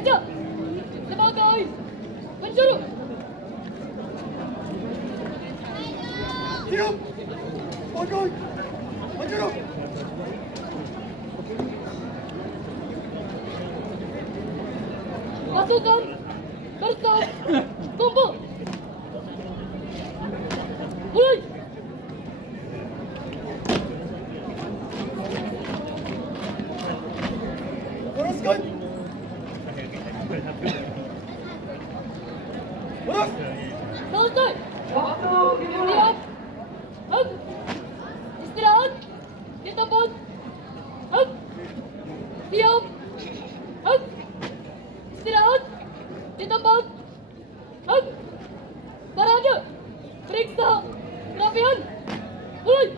meja sebagai penjuru. Siap, sebagai penjuru. Pasukan bersaf kumpul. Mulai. Teruskan. Terus. Selesai. Siap. Hak. Istirahat di tempat. Hak. Siap. Hak. Istirahat di tempat. Hak. Parade. Periksa kerapian. Mulai.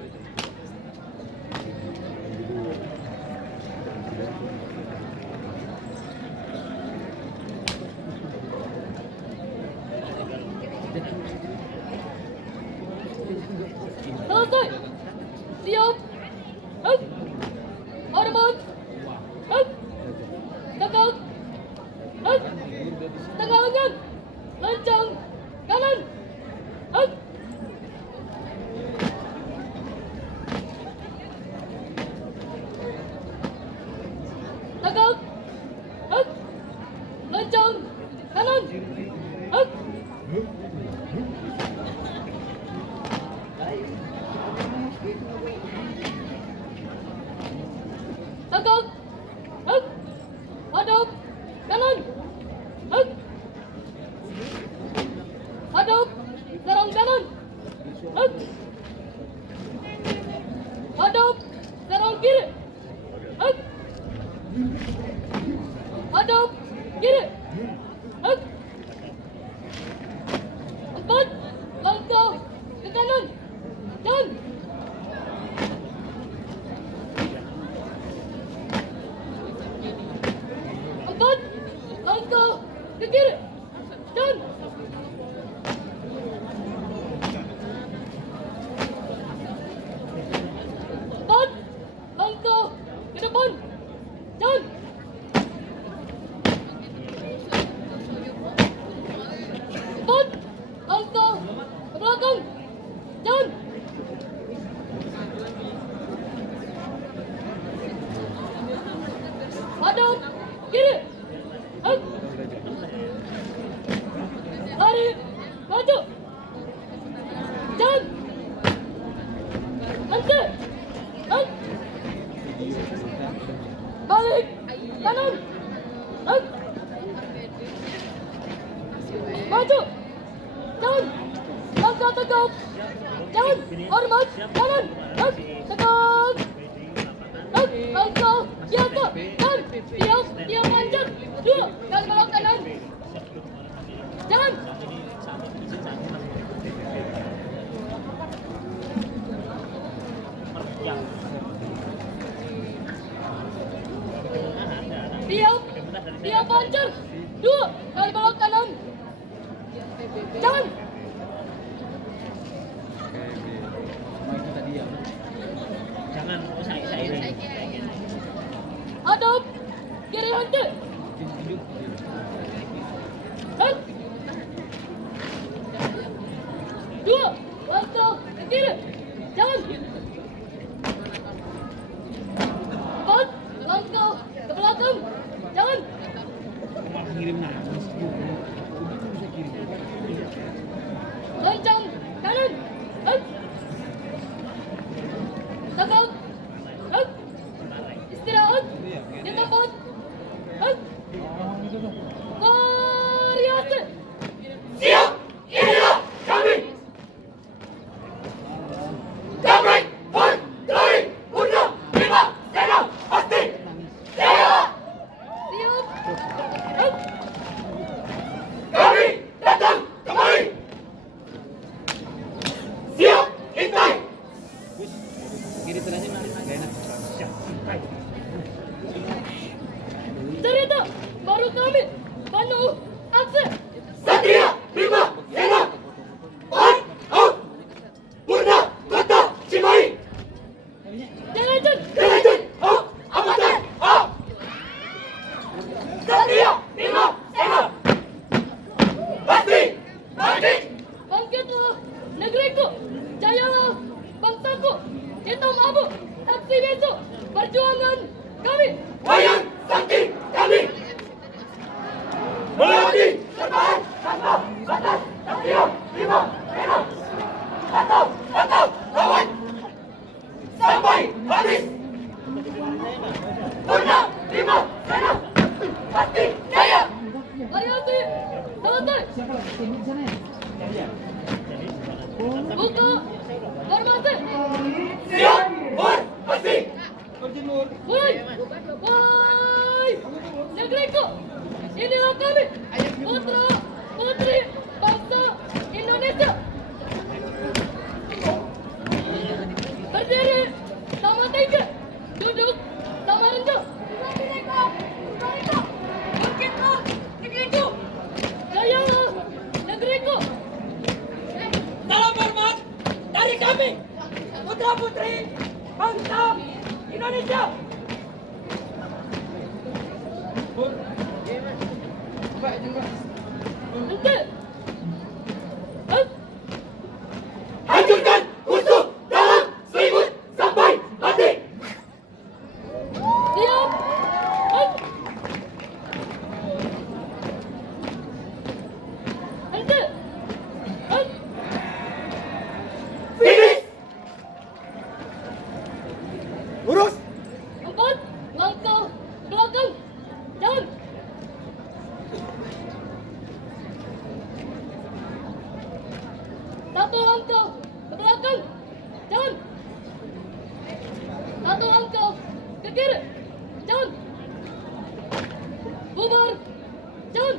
Selesai. Siap. Hak. Hormat. Hak. Tegak. Hak. Tangan. Lancang. Kanan. Hak. Tegak. Hak. Lancang. Kanan. Hak. Tegak. Hak. Hadap. Kanan. Hak. Hadap. Serang kanan. Hak. Hadap. Serang kiri. Hak. Hadap. Kiri. Hak. 4 langkah ke kanan. Dan 4 langkah ke kiri. Dan 4 langkah ke depan. Dan 4 langkah ke belakang. Dan hadap kiri. Hak. Lari maju. Dan henti. Hak. Balik kanan. Hak. Maju. Dan langkah tegak. Dan hormat kanan. Hak. Tegak. Hak. Langkah biasa. Dan diam lanjut. 2 kali belok kanan. Jalan. Siap lanjut. 2 kali belok kanan. Jalan. Jangan usah ini. Hadap kiri henti. Hak. 2 langkah ke kiri. Jalan. 4 langkah ke belakang. Jalan. Lancang kanan. Hak. Tegak. Hak. Istirahat di tempat. Hak. Variasi. Siap. Inilah kami. Damai dari Purna Bimasena pasti jaya. Siap. Hak. Kami datang kembali. Siap, intai. Kiri tengahnya nggak enak. Cerita baru kami penuh aksi. Satria Bimasena. On out. Purna Kota Cimahi. Jangan Derajat out. Amatan out. Satria pasti jaya. Variasi selesai. Buka formasi. Siap formasi. Mulai. Wahai negeriku, inilah kami, putra putri bangsa Indonesia. Berdiri sama tinggi, duduk sama rendah. Bangkitlah negeriku, jayalah negeriku. Salam hormat dari kami, putra putri bangsa Indonesia. Henti. Henti. Hancurkan musuh dalam selimut sampai mati. Siap. Henti. Henti. Henti. Finish. Lurus. 4 langkah belakang. Jalan. Satu langkah ke belakang. Jalan. Satu langkah ke kiri. Jalan. Bubar. Jalan.